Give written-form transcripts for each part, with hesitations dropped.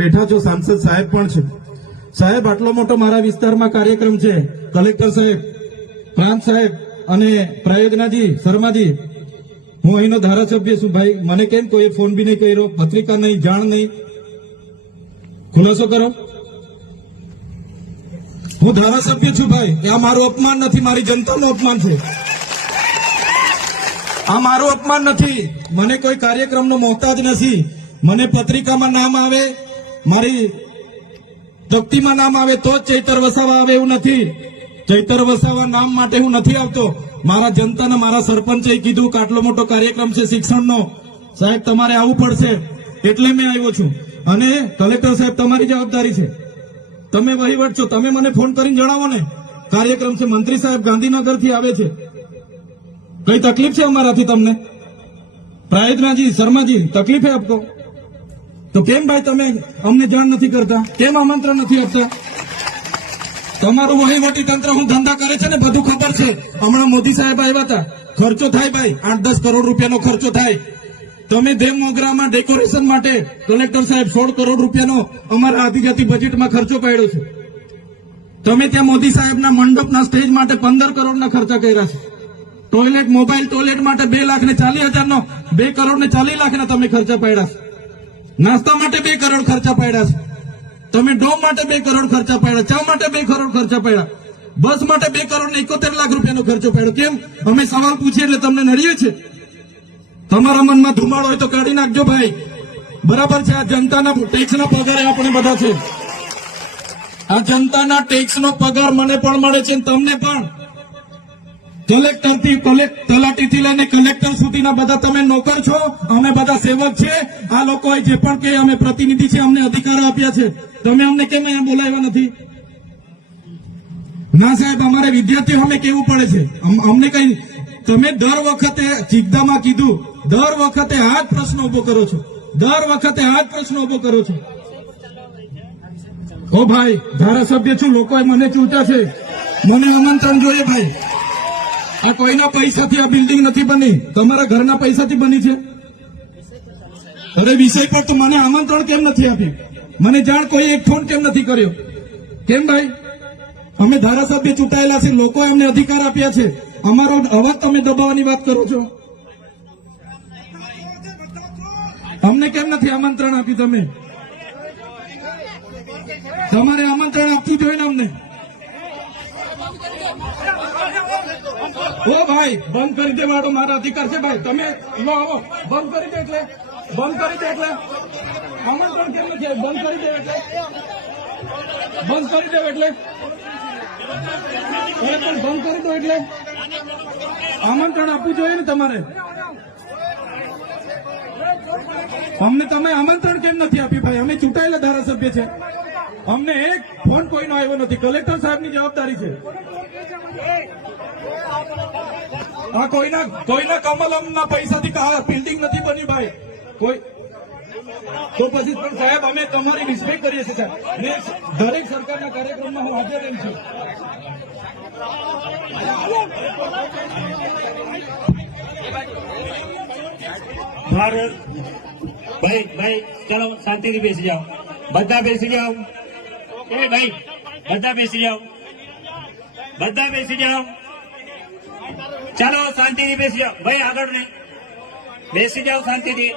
બેઠા છો, સાંસદ સાહેબ પણ છે. સાહેબ, આટલો મોટો મારા વિસ્તારમાં કાર્યક્રમ છે. કલેક્ટર સાહેબ, પ્રાંત સાહેબ અને પ્રયોજનાજી, શર્માજી, હું અહીંનો ધારાસભ્ય છું. ભાઈ, મને કેમ કોઈ ફોન બી નહીં કર્યો, પત્રિકા નહીં, જાણ નહીં, ખુલાસો કરો. હું ધારાસભ્ય છું ભાઈ. આ મારું અપમાન નથી, મારી જનતાનું અપમાન છે. આ મારું અપમાન નથી. મને કોઈ કાર્યક્રમનો મોહતાજ નથી. મને પત્રિકામાં નામ આવે, મારી તકતીમાં નામ આવે તો જ ચૈતર વસાવા આવે એવું નથી. ચૈતર વસાવા નામ માટે હું નથી આવતો. મારા જનતાને, મારા સરપંચે કીધું કે આટલો મોટો કાર્યક્રમ છે શિક્ષણનો, સાહેબ તમારે આવવું પડશે, એટલે મેં આવ્યો છું. અને કલેક્ટર સાહેબ, તમારી જવાબદારી છે, તમે વહીવટ છો, તમે મને ફોન કરીને જણાવો ને કાર્યક્રમ છે. મંત્રી સાહેબ ગાંધીનગરથી આવે છે, કઈ તકલીફ છે અમારાથી તમને? પ્રાયતનાજી, શર્માજી, તકલીફ है आपको? તો કેમ ભાઈ તમે અમને જાણ નથી કરતા? કેમ આમંત્રણ નથી આપતા? તમારું વહીવટી તંત્ર હું ધંધા કરે છે ને બધું ખબર છે. હમણાં મોદી સાહેબ આવ્યા હતા, ખર્ચો થાય ભાઈ, 8-10 કરોડ રૂપિયાનો ખર્ચો થાય. તમે દેવ મોગરામાં ડેકોરેશન માટે કલેક્ટર સાહેબ 16 કરોડ રૂપિયાનો અમારા આદિજાતિ બજેટમાં ખર્ચો પાડ્યો છે. તમે ત્યાં મોદી સાહેબના મંડપના સ્ટેજ માટે 15 કરોડના ખર્ચા કર્યા છે. ટોયલેટ, મોબાઈલ ટોયલેટ માટે 2,40,000નો 2 કરોડ ને 40 લાખના તમે ખર્ચા પાડ્યા છે. નાસ્તા માટે 2 કરોડ ખર્ચા પાડ્યા છે. તમે ડોમ માટે 2 કરોડ ખર્ચા પાડ્યા, ચા માટે 2 કરોડ ખર્ચા પાડ્યા, બસ માટે 2 કરોડ ને 71 લાખ રૂપિયાનો ખર્ચો પાડ્યો. કેમ? અમે સવાલ પૂછીએ એટલે તમને નડીએ છે? તમારા મનમાં ધુમાડો હોય તો કાઢી નાખજો ભાઈ. બરાબર છે, આ જનતાના ટેક્સના પગારે આપણે બધા છે. આ જનતાના ટેક્સનો પગાર મને પણ મળે છે, તમને પણ. કલેક્ટરથી તલાટીથી લઈને કલેક્ટર સુધીના બધા તમે નોકર છો, અમે બધા સેવક છે. આ લોકોએ જે પણ કે અમે પ્રતિનિધિ છે, અમને અધિકારો આપ્યા છે. તમે અમને કેમ અહીંયા બોલાવ્યા નથી? ના સાહેબ, અમારે વિદ્યાર્થીઓ અમે કેવું પડે છે. અમને કઈ, તમે દર વખતે ચિકદામાં કીધું, દર વખતે આ જ પ્રશ્ન ઉભો કરો છો, દર વખતે આ જ પ્રશ્ન ઉભો કરો છો. ઓ ભાઈ, ધારાસભ્ય છું, લોકોએ મને ચૂંટ્યા છે, મને આમંત્રણ જોઈએ ભાઈ. આ કોઈના પૈસાથી આ બિલ્ડિંગ નથી બની, તમારા ઘરના પૈસાથી બની છે. અરે વિષય પર તો મને આમંત્રણ કેમ નથી આપ્યું? મને જાણ કોઈ એક ફોન કેમ નથી કર્યો? કેમ ભાઈ? અમે ધારાસભ્ય ચૂંટાયેલા છે, લોકોએ અમને અધિકાર આપ્યા છે, અમારો અવાજ તમે દબાવવાની વાત કરો છો. અમને કેમ નથી આમંત્રણ આપ્યું? તમે તમારે આમંત્રણ આપવું જોઈએ ને અમને. ઓ ભાઈ, બંધ કરી દેવાડો, મારા અધિકાર છે ભાઈ. તમે લો આવો, બંધ કરી દે એટલે, બંધ કરી દે એટલે આમંત્રણ કેમ નથી? બંધ કરી દે એટલે, બંધ કરી દે એટલે, પણ બંધ કરી દો એટલે આમંત્રણ આપવું જોઈએ ને તમારે. અમને તમે આમંત્રણ કેમ નથી આપ્યું ભાઈ? અમે ચૂંટાયેલા ધારાસભ્ય છે, અમને એક ફોન કોઈનો આવ્યો નથી. કલેક્ટર સાહેબની જવાબદારી છે. આ કોઈના કમલમના પૈસાથી બિલ્ડિંગ નથી બની ભાઈ. કોઈ તો પછી પણ સાહેબ, અમે તમારી રિસ્પેક્ટ કરીએ છીએ સાહેબ. ને દરેક સરકારના કાર્યક્રમમાં હું હાજર રહું છું. ભારત ભાઈ, ભાઈ ચલો શાંતિથી બેસી જાઓ, બધા બેસી જાઓ. એ ભાઈ, બધા બેસી જાઓ, બધા બેસી જાઓ. ચાલો શાંતિથી બેસી જાઓ ભાઈ, આગળ નહીં, બેસી જાઓ શાંતિથી.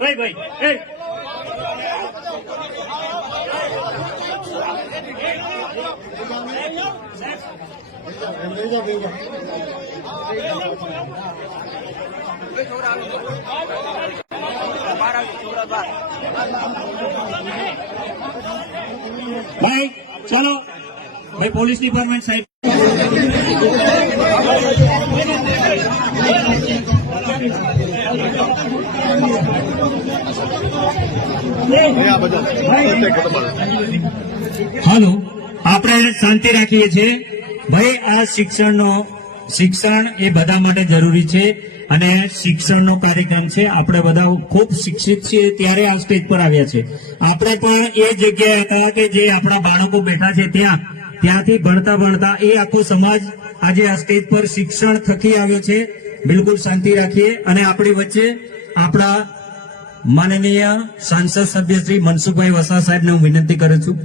ભાઈ ભાઈ, ભાઈ ચાલો ભાઈ, પોલીસ ડિપાર્ટમેન્ટ સાહેબ. હાલો, આપણે શાંતિ રાખીએ છીએ ભાઈ. આ શિક્ષણ એ બધા માટે જરૂરી છે અને શિક્ષણનો કાર્યક્રમ છે. આપણે બધા ખૂબ શિક્ષિત છીએ ત્યારે આ સ્ટેજ પર આવ્યા છે. આપણે પણ એ જગ્યાએ હતા કે જે આપણા બાળકો બેઠા છે ત્યાંથી ભણતા એ આખો સમાજ આજે આ સ્ટેજ પર શિક્ષણ થકી આવ્યો છે. બિલકુલ શાંતિ રાખીએ. અને આપણી વચ્ચે આપણા માનનીય સાંસદ સભ્ય શ્રી મનસુખભાઈ વસાવા સાહેબને હું વિનંતી કરું છું